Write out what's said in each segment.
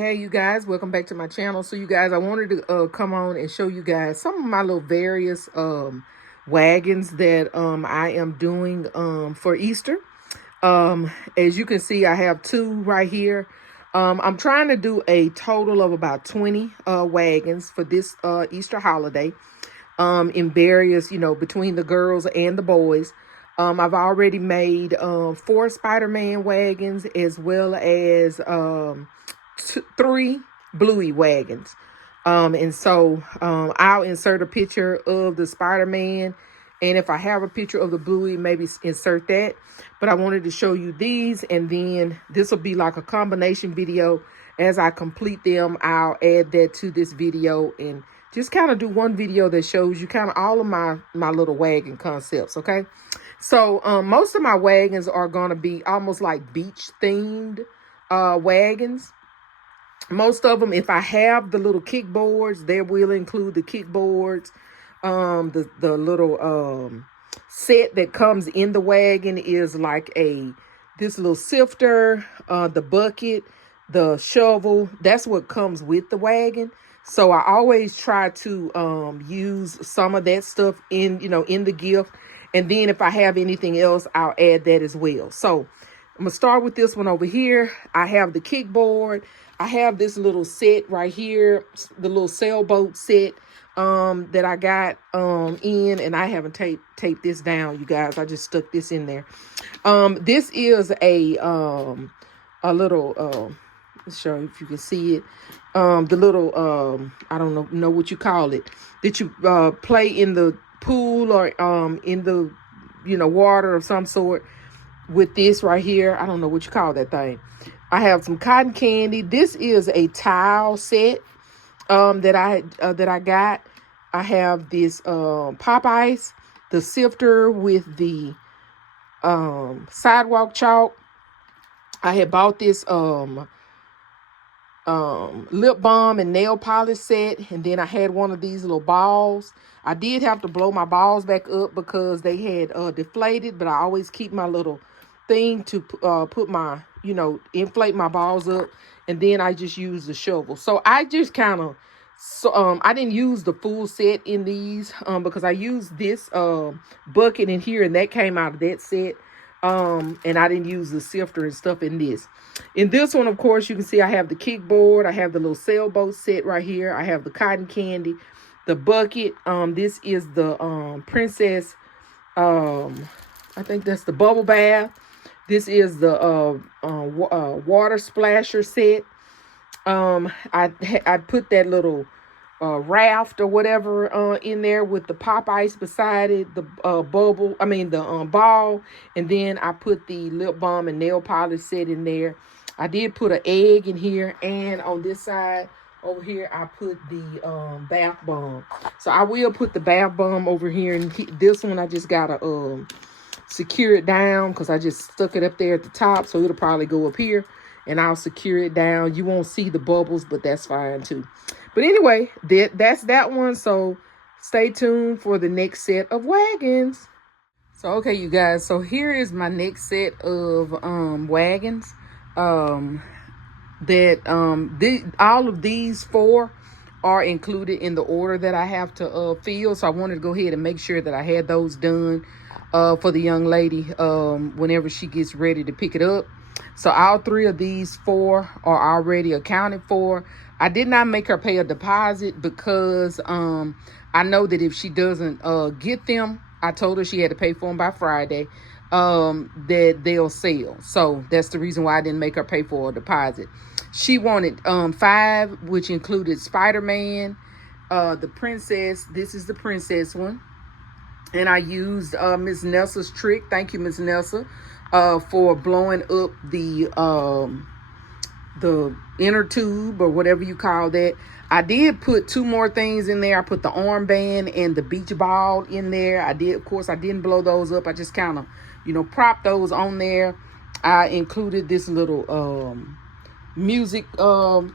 Hey you guys, welcome back to my channel. So you guys, I wanted to come on and show you guys some of my little various wagons that I am doing for Easter. As you can see, I have two right here. I'm trying to do a total of about 20 wagons for this Easter holiday, in various, between the girls and the boys. I've already made 4 Spider-Man wagons, as well as 3 Bluey wagons. And so I'll insert a picture of the Spider-Man, and if I have a picture of the Bluey, maybe insert that. But I wanted to show you these, and then this will be like a combination video. As I complete them, I'll add that to this video and just kind of do one video that shows you kind of all of my little wagon concepts, okay? So most of my wagons are going to be almost like beach themed wagons. Most of them, if I have the little kickboards, they will include the kickboards. The little set that comes in the wagon is like this little sifter, the bucket, the shovel. That's what comes with the wagon. So I always try to use some of that stuff in the gift. And then if I have anything else, I'll add that as well. So I'm going to start with this one over here. I have the kickboard. I have this little set right here, the little sailboat set that I got in, and I haven't taped this down, you guys. I just stuck this in there. This is a little, let's show you if you can see it. The little, I don't know what you call it, that you play in the pool or in the water of some sort with this right here. I don't know what you call that thing. I have some cotton candy. This is a tile set that I got. I have this pop ice, the sifter with the sidewalk chalk. I had bought this lip balm and nail polish set, and then I had one of these little balls. I did have to blow my balls back up because they had deflated, but I always keep my little thing to put my inflate my balls up, and then I just use the shovel. So I just kind of I didn't use the full set in these because I used this bucket in here, and that came out of that set. And I didn't use the sifter and stuff in this. In this one, of course, you can see I have the kickboard. I have the little sailboat set right here. I have the cotton candy, the bucket. This is the princess. I think that's the bubble bath. This is the water splasher set. I put that little raft or whatever in there with the pop ice beside it, the ball, and then I put the lip balm and nail polish set in there. I did put an egg in here, and on this side over here I put the bath bomb. So I will put the bath bomb over here, and this one I just gotta secure it down because I just stuck it up there at the top, so it'll probably go up here, and I'll secure it down. You won't see the bubbles, but that's fine too. But anyway, that's that one. So stay tuned for the next set of wagons. So, okay, you guys. So here is my next set of wagons. All of these 4 are included in the order that I have to fill. So I wanted to go ahead and make sure that I had those done for the young lady whenever she gets ready to pick it up. So all 3 of these 4 are already accounted for. I did not make her pay a deposit because I know that if she doesn't get them, I told her she had to pay for them by Friday, that they'll sell. So that's the reason why I didn't make her pay for a deposit. She wanted 5, which included Spider-Man, the princess. This is the princess one. And I used Miss Nessa's trick. Thank you, Miss Nessa, for blowing up the inner tube or whatever you call that. I did put 2 more things in there. I put the armband and the beach ball in there. Of course, I didn't blow those up. I just kind of, propped those on there. I included this little music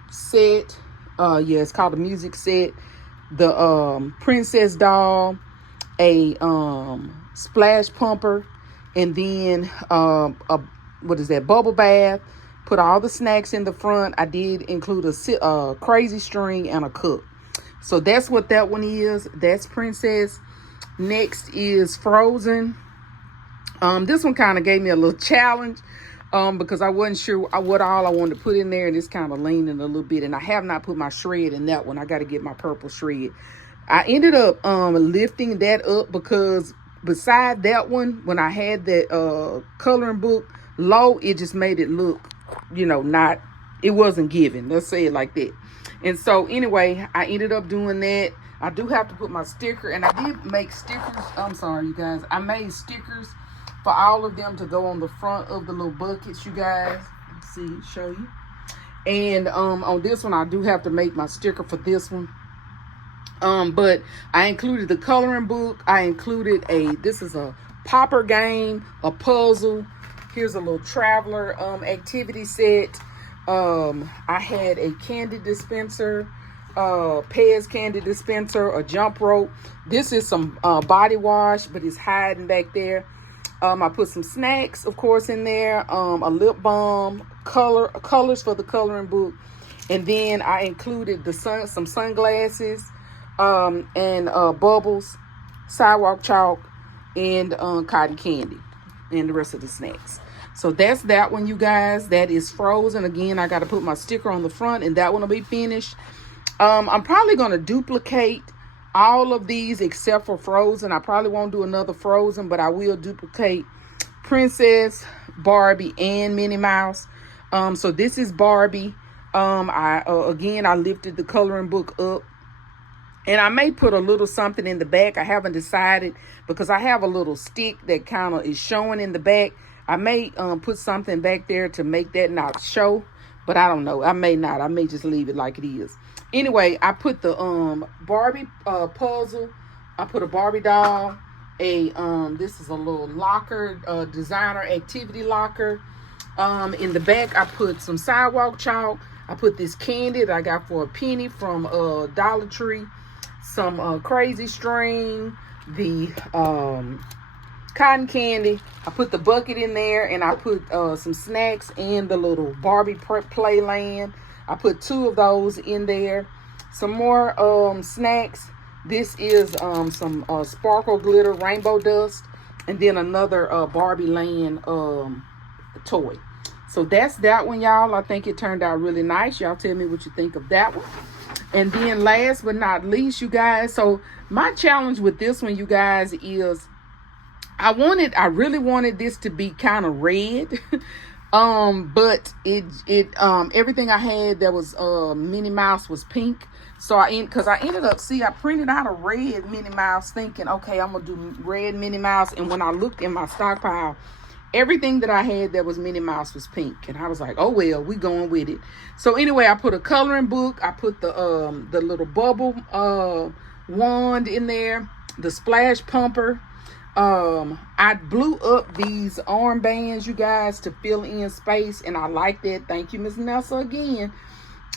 set. Yeah, it's called a music set. The princess doll, a splash pumper, and then what is that, bubble bath, Put all the snacks in the front. I did include a crazy string and a cup. So that's what that one is. That's Princess. Next is Frozen. This one kind of gave me a little challenge because I wasn't sure what all I wanted to put in there, and it's kind of leaning a little bit. And I have not put my shred in that one. I got to get my purple shred. I ended up lifting that up because beside that one, when I had that coloring book low, it just made it look, it wasn't giving. Let's say it like that. And so anyway, I ended up doing that. I do have to put my sticker, and I did make stickers. I'm sorry, you guys. I made stickers for all of them to go on the front of the little buckets, you guys. Let's see, show you. And on this one, I do have to make my sticker for this one. But I included the coloring book. I included this is a popper game, a puzzle. Here's a little traveler activity set. I had a candy dispenser, Pez candy dispenser, a jump rope. This is some body wash, but it's hiding back there. I put some snacks, of course, in there. A lip balm, colors for the coloring book, and then I included some sunglasses, and bubbles, sidewalk chalk, and cotton candy, and the rest of the snacks. So that's that one, you guys. That is Frozen. Again, I got to put my sticker on the front, and that one will be finished. I'm probably going to duplicate all of these except for Frozen. I probably won't do another Frozen, but I will duplicate Princess, Barbie, and Minnie Mouse. So this is Barbie. I lifted the coloring book up. And I may put a little something in the back. I haven't decided because I have a little stick that kind of is showing in the back. I may put something back there to make that not show, but I don't know. I may not. I may just leave it like it is. Anyway, I put the Barbie puzzle. I put a Barbie doll. This is a little locker, designer activity locker. In the back, I put some sidewalk chalk. I put this candy that I got for a penny from Dollar Tree. Some crazy string, the cotton candy. I put the bucket in there, and I put some snacks and the little Barbie playland. I put 2 of those in there. Some more snacks. This is some sparkle glitter rainbow dust, and then another Barbie land toy. So that's that one, y'all. I think it turned out really nice. Y'all tell me what you think of that one. And then last but not least, you guys, so my challenge with this one, you guys, is I really wanted this to be kind of red. But everything I had that was Minnie Mouse was pink. So I ended up, I printed out a red Minnie Mouse thinking, okay, I'm gonna do red Minnie Mouse. And when I looked in my stockpile, everything that I had that was Minnie Mouse was pink. And I was like, oh well, we going with it. So anyway, I put a coloring book. I put the little bubble wand in there, the splash pumper. I blew up these armbands, you guys, to fill in space, and I like that. Thank you, Miss Nessa, again.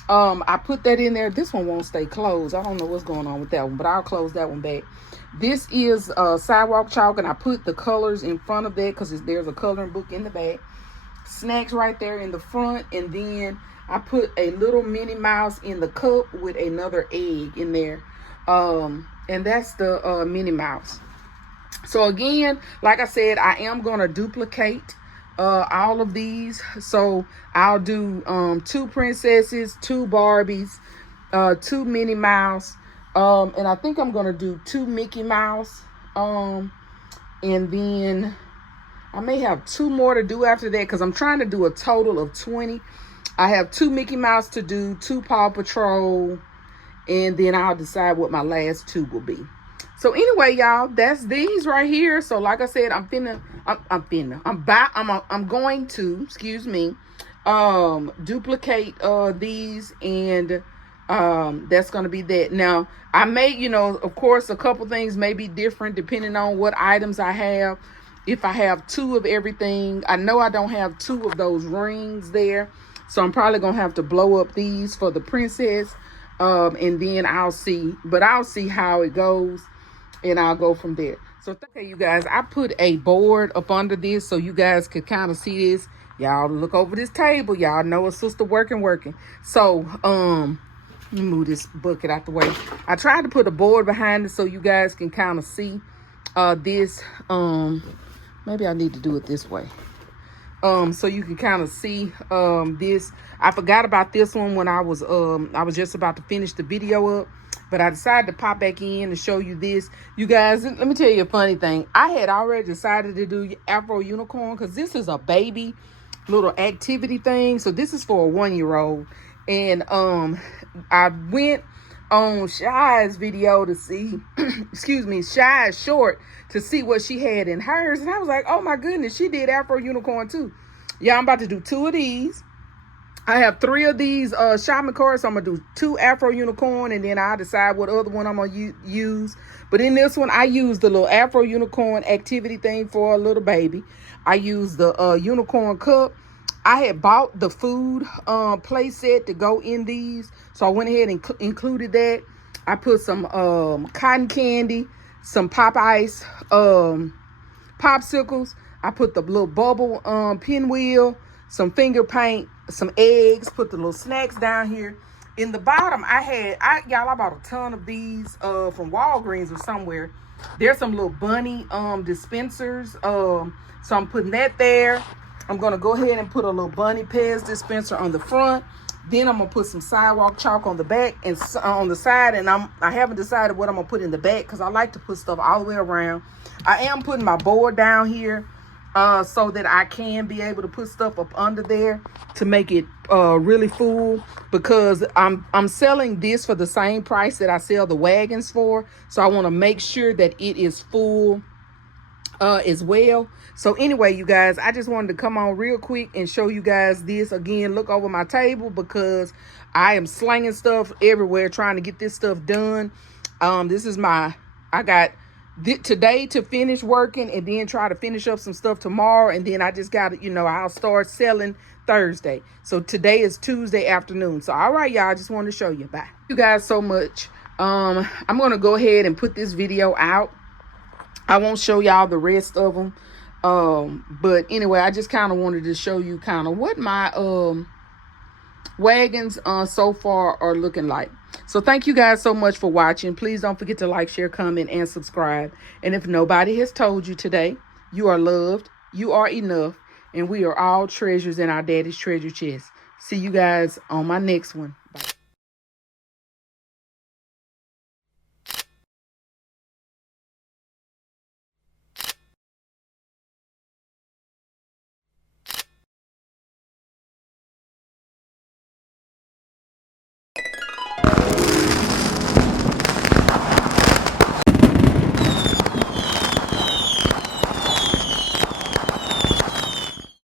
I put that in there. This one won't stay closed. I don't know what's going on with that one, but I'll close that one back. This is sidewalk chalk, and I put the colors in front of that because there's a coloring book in the back. Snacks right there in the front, and then I put a little Minnie Mouse in the cup with another egg in there. And that's the Minnie Mouse. So again, like I said, I am going to duplicate all of these. So I'll do 2 princesses, 2 Barbies, 2 Minnie Mouse, and I think I'm going to do 2 Mickey Mouse. And then I may have 2 more to do after that because I'm trying to do a total of 20. I have 2 Mickey Mouse to do, 2 Paw Patrol, and then I'll decide what my last 2 will be. So anyway, y'all, that's these right here. So like I said, I'm going to, duplicate these, and that's going to be that. Now, I may, of course, a couple things may be different depending on what items I have. If I have 2 of everything, I know I don't have 2 of those rings there. So I'm probably going to have to blow up these for the princess. And then I'll see how it goes. And I'll go from there. So okay, you guys, I put a board up under this so you guys could kind of see this. Y'all look over this table. Y'all know a sister working. So, let me move this bucket out the way. I tried to put a board behind it so you guys can kind of see this. Maybe I need to do it this way. So you can kind of see this. I forgot about this one when I was just about to finish the video up, but I decided to pop back in to show you this. You guys, let me tell you a funny thing. I had already decided to do Afro Unicorn because this is a baby little activity thing. So this is for a 1-year-old. And I went on Shy's video to see, excuse me, Shy's short to see what she had in hers. And I was like, oh my goodness, she did Afro Unicorn too. Yeah, I'm about to do 2 of these. I have 3 of these shopping carts. So I'm going to do 2 Afro Unicorn, and then I'll decide what other one I'm going to use. But in this one, I used the little Afro Unicorn activity thing for a little baby. I used the unicorn cup. I had bought the food play set to go in these. So I went ahead and included that. I put some cotton candy, some pop ice, popsicles. I put the little bubble pinwheel, some finger paint, some eggs, put the little snacks down here. In the bottom, I bought a ton of these from Walgreens or somewhere. There's some little bunny dispensers. So I'm putting that there. I'm going to go ahead and put a little bunny Pez dispenser on the front. Then I'm going to put some sidewalk chalk on the back and on the side. And I haven't decided what I'm going to put in the back because I like to put stuff all the way around. I am putting my board down here so that I can be able to put stuff up under there to make it really full, because I'm selling this for the same price that I sell the wagons for. So I want to make sure that it is full as well. So anyway, you guys, I just wanted to come on real quick and show you guys this again. Look over my table because I am slinging stuff everywhere trying to get this stuff done. This is I got today to finish working and then try to finish up some stuff tomorrow, and then I just got to, I'll start selling Thursday. So today is Tuesday afternoon. So all right, y'all, I just wanted to show you. Bye. Thank you guys so much. I'm going to go ahead and put this video out. I won't show y'all the rest of them. But anyway, I just kind of wanted to show you kind of what my wagons so far are looking like. So thank you guys so much for watching. Please don't forget to like, share, comment, and subscribe. And if nobody has told you today, you are loved, you are enough, and we are all treasures in our daddy's treasure chest. See you guys on my next one.